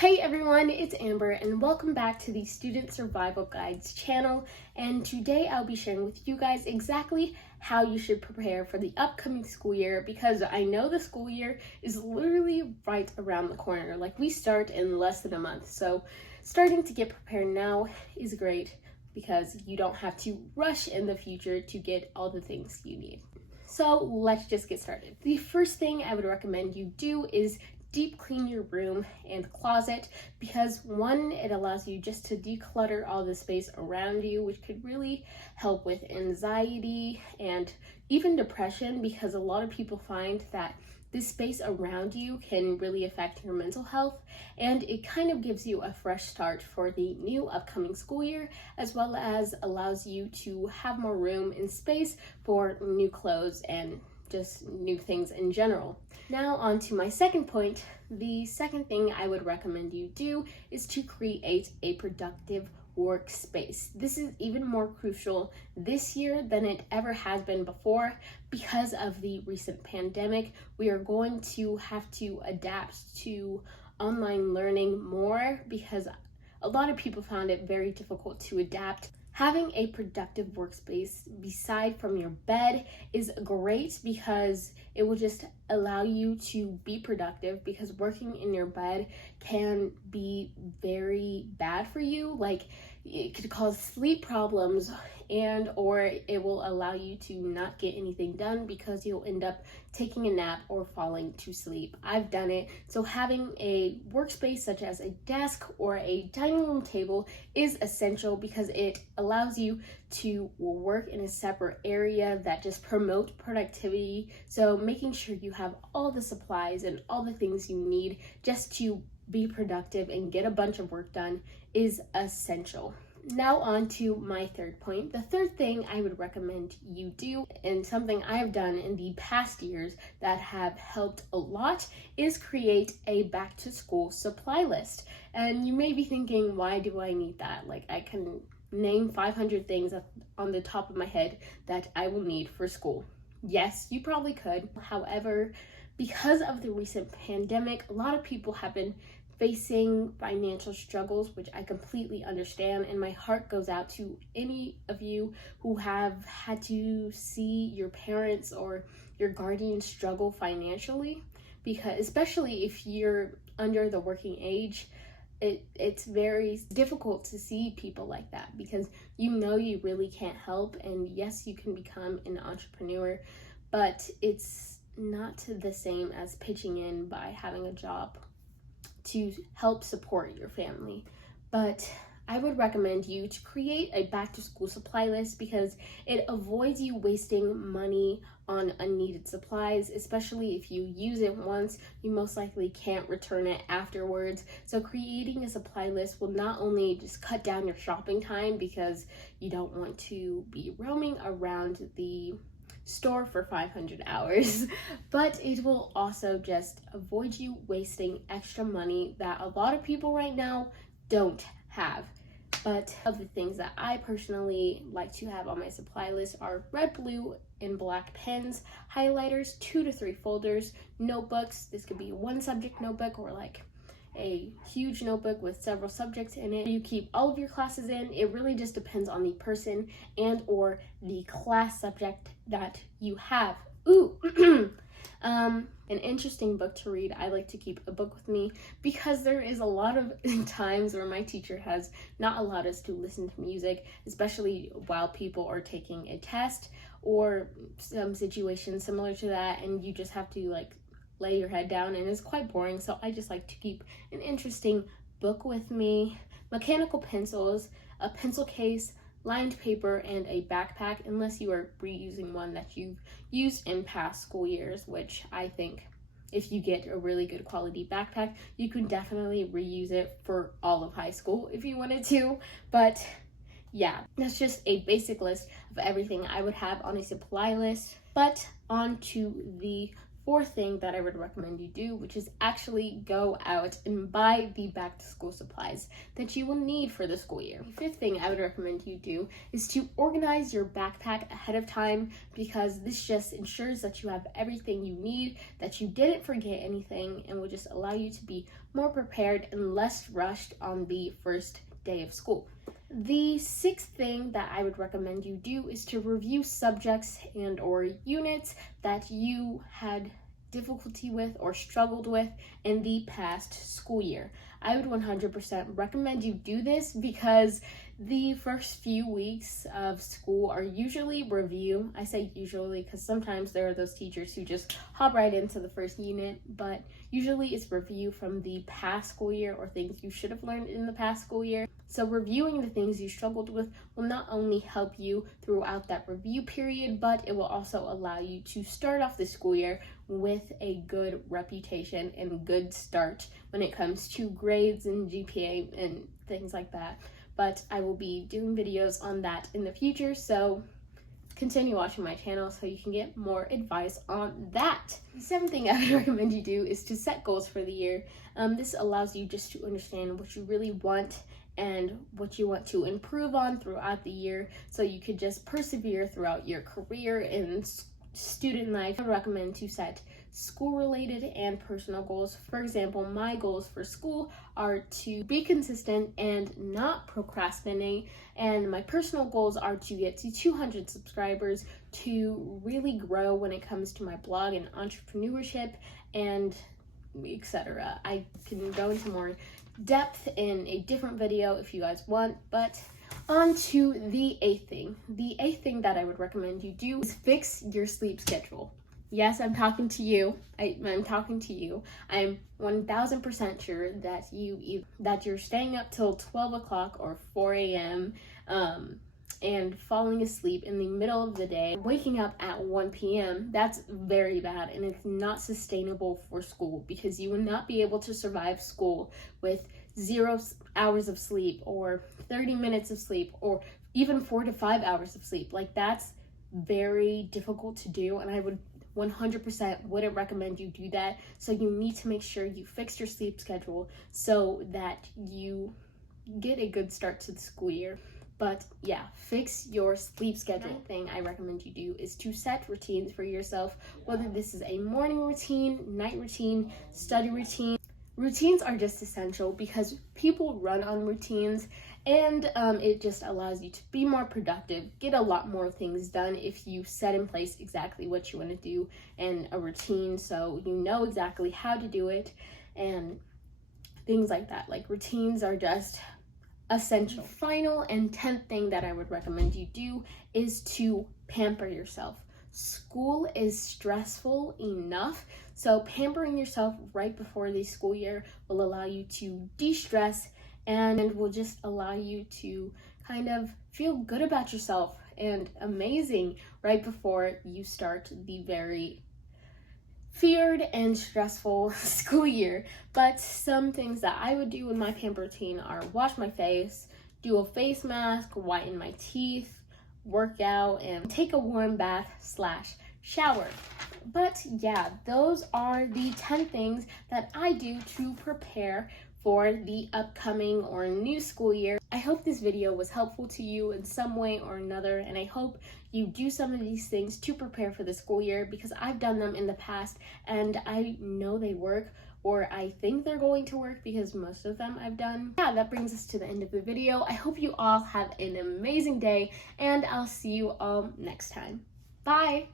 Hey everyone, it's Amber and welcome back to the Student Survival Guides channel, and today I'll be sharing with you guys exactly how you should prepare for the upcoming school year, because I know the school year is literally right around the corner. Like, we start in less than a month, so starting to get prepared now is great because you don't have to rush in the future to get all the things you need. So let's just get started. The first thing I would recommend you do is deep clean your room and closet, because one, it allows you just to declutter all the space around you, which could really help with anxiety and even depression, because a lot of people find that this space around you can really affect your mental health, and it kind of gives you a fresh start for the new upcoming school year, as well as allows you to have more room and space for new clothes and just new things in general. Now on to my second point. The second thing I would recommend you do is to create a productive workspace. This is even more crucial this year than it ever has been before because of the recent pandemic. We are going to have to adapt to online learning more because a lot of people found it very difficult to adapt. Having a productive workspace beside from your bed is great because it will just allow you to be productive, because working in your bed can be very bad for you. Like, it could cause sleep problems, and or it will allow you to not get anything done because you'll end up taking a nap or falling to sleep. I've done it. So having a workspace such as a desk or a dining room table is essential because it allows you to work in a separate area that just promote productivity. So making sure you have all the supplies and all the things you need just to be productive and get a bunch of work done is essential. Now on to my third point. The third thing I would recommend you do, and something I have done in the past years that have helped a lot, is create a back to school supply list. And you may be thinking, why do I need that? Like, I can name 500 things on the top of my head that I will need for school. Yes, you probably could. However, because of the recent pandemic, a lot of people have been facing financial struggles, which I completely understand, and my heart goes out to any of you who have had to see your parents or your guardian struggle financially, because especially if you're under the working age, it's very difficult to see people like that, because you know you really can't help. And yes, you can become an entrepreneur, but it's not the same as pitching in by having a job to help support your family. But I would recommend you to create a back to school supply list because it avoids you wasting money on unneeded supplies, especially if you use it once, you most likely can't return it afterwards. So creating a supply list will not only just cut down your shopping time, because you don't want to be roaming around the store for 500 hours, but it will also just avoid you wasting extra money that a lot of people right now don't have. But of the things that I personally like to have on my supply list are red, blue, and black pens, highlighters, 2 to 3 folders, notebooks. This could be a one subject notebook or like a huge notebook with several subjects in it. You keep all of your classes in. It really just depends on the person and or the class subject that you have. An interesting book to read. I like to keep a book with me because there is a lot of times where my teacher has not allowed us to listen to music, especially while people are taking a test or some situation similar to that, and you just have to like lay your head down, and it's quite boring. So I just like to keep an interesting book with me, mechanical pencils, a pencil case, lined paper, and a backpack, unless you are reusing one that you've used in past school years, which I think if you get a really good quality backpack, you can definitely reuse it for all of high school if you wanted to. But yeah, that's just a basic list of everything I would have on a supply list. But on to the fourth thing that I would recommend you do, which is actually go out and buy the back to school supplies that you will need for the school year. The fifth thing I would recommend you do is to organize your backpack ahead of time, because this just ensures that you have everything you need, that you didn't forget anything, and will just allow you to be more prepared and less rushed on the first day of school. The sixth thing that I would recommend you do is to review subjects and or units that you had difficulty with or struggled with in the past school year. I would 100% recommend you do this, because the first few weeks of school are usually review. I say usually because sometimes there are those teachers who just hop right into the first unit, but usually it's review from the past school year or things you should have learned in the past school year. So reviewing the things you struggled with will not only help you throughout that review period, but it will also allow you to start off the school year with a good reputation and good start when it comes to grades and GPA and things like that. But I will be doing videos on that in the future, so continue watching my channel so you can get more advice on that. The seventh thing I would recommend you do is to set goals for the year. This allows you just to understand what you really want and what you want to improve on throughout the year, so you could just persevere throughout your career and student life. I would recommend to set school-related and personal goals. For example, my goals for school are to be consistent and not procrastinate, and my personal goals are to get to 200 subscribers, to really grow when it comes to my blog and entrepreneurship and etc. I can go into more depth in a different video if you guys want, but on to the eighth thing. The eighth thing that I would recommend you do is fix your sleep schedule. Yes, I'm talking to you. I'm talking to you. I'm 1000% sure that you're staying up till 12 o'clock or 4 a.m. And falling asleep in the middle of the day, waking up at 1 p.m. That's very bad, and it's not sustainable for school, because you will not be able to survive school with 0 hours of sleep or 30 minutes of sleep or even 4 to 5 hours of sleep. Like, that's very difficult to do, and I would 100% wouldn't recommend you do that. So you need to make sure you fix your sleep schedule so that you get a good start to the school year. But yeah, fix your sleep schedule. Another thing I recommend you do is to set routines for yourself, whether this is a morning routine, night routine, study routine. Routines are just essential because people run on routines, and it just allows you to be more productive, get a lot more things done if you set in place exactly what you want to do in a routine, so you know exactly how to do it and things like that. Like, routines are just essential. Final and 10th thing that I would recommend you do is to pamper yourself. School is stressful enough, so pampering yourself right before the school year will allow you to de-stress and will just allow you to kind of feel good about yourself and amazing right before you start the very feared and stressful school year. But some things that I would do in my pamper routine are wash my face, do a face mask, whiten my teeth, work out, and take a warm bath / shower. But yeah, those are the 10 things that I do to prepare for the upcoming or new school year. I hope this video was helpful to you in some way or another, and I hope you do some of these things to prepare for the school year, because I've done them in the past and I know they work, or I think they're going to work because most of them I've done. Yeah, that brings us to the end of the video. I hope you all have an amazing day, and I'll see you all next time. Bye!